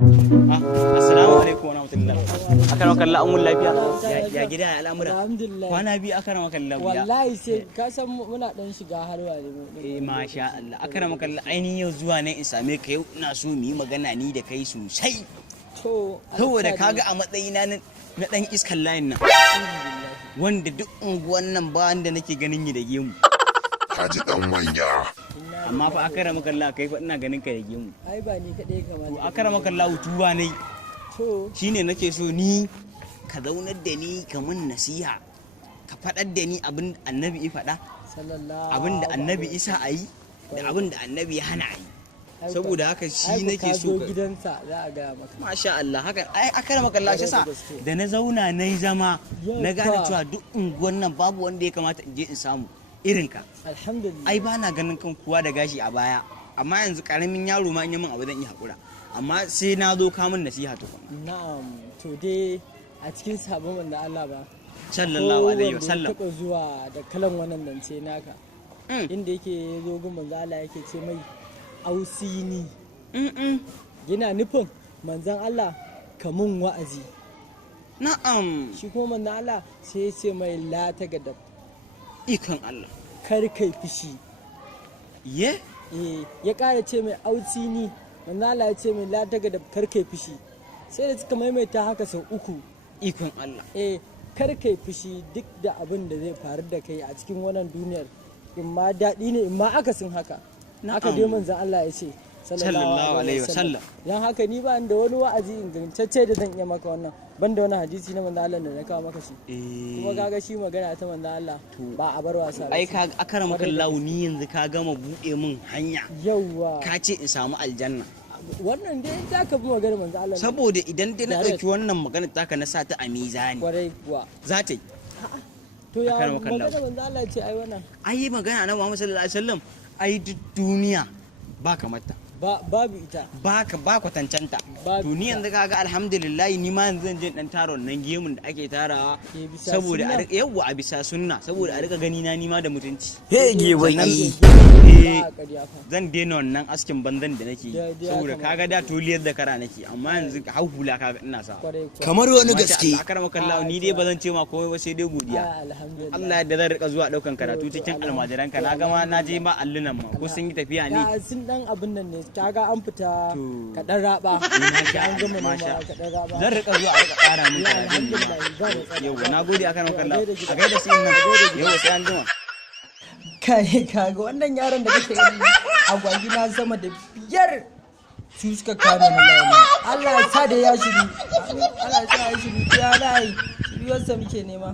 Assalamu alaikum wa rahmatullahi. Akarama kallah an lafiya? Ya gida ya al'amura? Alhamdulillah. Kwana biyu akarama kallah. Wallahi sai ka san muna dan shiga halwa ne mu. Masha Allah. Akarama kallah ainihin yau zuwa ne in same ka yau ina so mu yi magana ni da kai sosai. To Saboda kaga a matsayina na dan iskan layin nan. Wanda duk unguwan nan ba wanda nake ganin yi da gemu. Haji dan manya. Amma fa akarama kallah kai fa ina ganin ka da gemu. ai ba ni kadai kamar. To akarama kallah tuba ne. To Shine nake so ni ka zaunar da ni ka mun nasiha. Ka faɗar da ni abin annabi ya faɗa. sallallahu Abin da annabi isa a yi da abin da annabi ya hana a yi. Saboda haka shi nake so ka gidansa za a ga maka. Masha Allah haka ai akara maka Allah shi sa da na zauna nayi zama na gane cewa duk unguwan nan babu wanda ya kamata in je in samu irin ka. Alhamdulillah. Ai ba na ganin kan kowa da gashi a baya amma yanzu karamin yaro ma in yi min abu zan iya hakura amma sai na zo ka min nasiha to Na'am, to dai a cikin sabon wanda Allah ba. sallallahu alaihi wasallam Ko zuwa da kalan wannan dance naka. Mm. Inda yake zo gun manzo Allah yake ce mai ausini. Mm. Yana nufin manzon Allah kamun wa'azi. Na'am Shi kuma manzon Allah sai ya ce mai la ta gadab. ikon Allah Kar kai fushi. ye Ya ƙara ce mai ausini. Manzon Allah ya ce mai la ta gadab kar kai fushi. Sai da suka maimaita haka sau uku. ikon Allah Kar kai fushi duk da abin da zai faru da kai a cikin wannan duniyar. In ma daɗi ne in ma akasin haka. Haka dai manzon Allah ya ce sallallahu alaihi wasallam. Dan haka ni ba da wani wa'azi ingantacce da zan iya maka wannan banda wani hadisi na manzon Allah da na kawo maka shi. Kuma kaga shi magana ta manzon Allah ba a bar wasa. ai ka akara maka launi yanzu ka gama bude min hanya Yawwa. ka ce in samu aljanna Wannan dai za ka bi magana manzon Allah. saboda idan dai na ɗauki wannan magana taka na sa ta a mizani kwarai kuwa. za ta yi To ya Akara maka magana manzon Allah ce ai wannan ai magana na Muhammad sallallahu alaihi wasallam ai duk duniya ba kamar ta babu ita. ba kwatancanta Babu to ni ita. yanzu kaga alhamdulillah ni ma yanzu zan je dan tara wannan gemun da ake tarawa bisa saboda sunna. yawa a bisa sunna saboda a rika gani na nima da mutunci Hege Sannan- baki. Eh, Ba a ƙarya fa. zan daina wannan askin banzan da nake yi Da- da ya saboda kamata. kaga da toliyar da kara nake amma yanzu hau hula kaga ina sa Kwarai kuwa. Kamar wani gaske. akara maka Allah ni dai bazan ce ma komai ba sai dai godiya Alhamdulillah. Allah yadda zan rika zuwa daukan karatu cikin almajiranka na gama na je ma allunan ma ko sun yi tafiya ne Ya sun dan abin nan ne kaga an fita To. kaɗan raba Masha an gama noma Masha. kaɗan raba zan rika zuwa a rika ƙara min Ya, karatu alhamdulillah ba matsala. yau na gode akan maka Allah Gaida gida. a gaida sai nan yau sai an jima Kai kaga wannan yaron da kake yi agwagi na sama da 5 su suka kame ni launi. Allah ya sa da ya shiru. Allah ya sa ya shiru. Ya rai. Shiriyarsa muke nema.